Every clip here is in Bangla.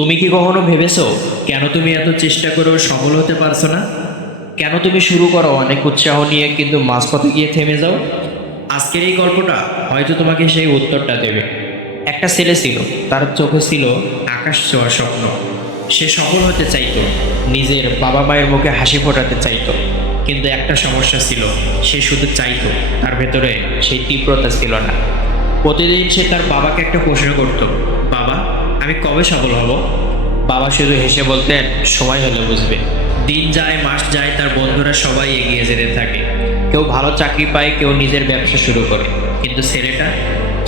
তুমি কি কখনো ভেবেছো কেন তুমি এত চেষ্টা করেও সফল হতে পারছো না? কেন তুমি শুরু করো অনেক উৎসাহ নিয়ে কিন্তু মাঝপথে গিয়ে থেমে যাও? আজকের এই গল্পটা হয়তো তোমাকে সেই উত্তরটা দেবে। একটা ছেলে ছিল, তার চোখে ছিল আকাশ ছোঁয়ার স্বপ্ন। সে সফল হতে চাইতো, নিজের বাবা মায়ের মুখে হাসি ফোটাতে চাইতো। কিন্তু একটা সমস্যা ছিল, সে শুধু চাইতো, তার ভেতরে সেই তীব্রতা ছিল না। প্রতিদিন সে তার বাবাকে একটা প্রশ্ন করত, বাবা, আমি কবে সফল হব? বাবা শুধু হেসে বলতেন, সময় হলে বুঝবে। দিন যায়, মাস যায়, তার বন্ধুরা সবাই এগিয়ে যেতে থাকে। কেউ ভালো চাকরি পায়, কেউ নিজের ব্যবসা শুরু করে। কিন্তু ছেলেটা,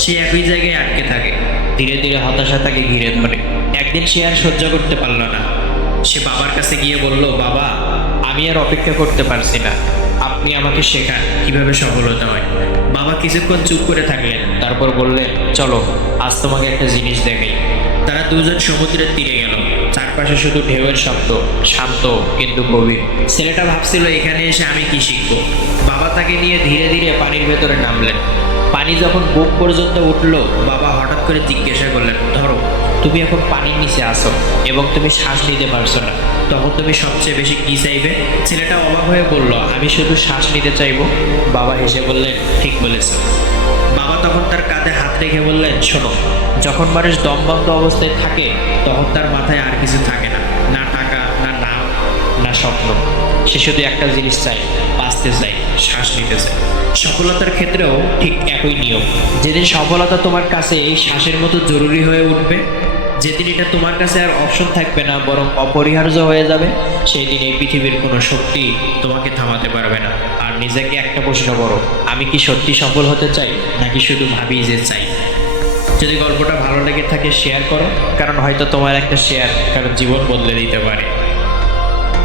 সে একই জায়গায় আটকে থাকে। ধীরে ধীরে হতাশা তাকে ঘিরে ধরে। একদিন সে আর সহ্য করতে পারল না। সে বাবার কাছে গিয়ে বলল, বাবা, আমি আর অপেক্ষা করতে পারছি না, আপনি আমাকে শেখান কিভাবে সফল হতে হয়। বাবা কিছুক্ষণ চুপ করে থাকলেন, তারপর বললেন, চলো, আজ তোমাকে একটা জিনিস দেখাই। তারা দুজন সমুদ্রের তীরে গেল। চারপাশে শুধু ঢেউয়ের শব্দ, শান্ত কিন্তু গভীর। ছেলেটা ভাবছিল, এখানে এসে আমি কি শিখবো। বাবা তাকে নিয়ে ধীরে ধীরে পানির ভেতরে নামলেন। পানি যখন বুক পর্যন্ত উঠল, বাবা হঠাৎ করে জিজ্ঞাসা করলেন, ধরো, তুমি এখন পানির নিচে আসো এবং তুমি শ্বাস নিতে পারছো না, তখন তুমি সবচেয়ে বেশি কি চাইবে? ছেলেটা অবাক হয়ে বলল, আমি শুধু শ্বাস নিতে চাইবো। বাবা হেসে বললেন, ঠিক বলেছ। বাবা তখন তার কাঁধে হাত রেখে বললেন, শোনো, যখন মানুষ দম বন্ধ অবস্থায় থাকে, তখন তার মাথায় আর কিছু থাকে না, না টাকা, না নাম, না স্বপ্ন। সে শুধু একটা জিনিস চায়, বাঁচতে চায়, শ্বাস নিতে চায়। সফলতার ক্ষেত্রেও ঠিক একই নিয়ম। যেদিন সফলতা তোমার কাছে এই শ্বাসের মতো জরুরি হয়ে উঠবে, যেদিন এটা তোমার কাছে আর অপশন থাকবে না, বরং অপরিহার্য হয়ে যাবে, সেই দিন এই পৃথিবীর কোনো শক্তি তোমাকে থামাতে পারবে না। আর নিজেকে একটা প্রশ্ন করো, আমি কি সত্যি সফল হতে চাই, নাকি শুধু ভাবি যে চাই? যদি গল্পটা ভালো লেগে থাকে শেয়ার করো, কারণ হয়তো তোমার একটা শেয়ার কারো জীবন বদলে দিতে পারে।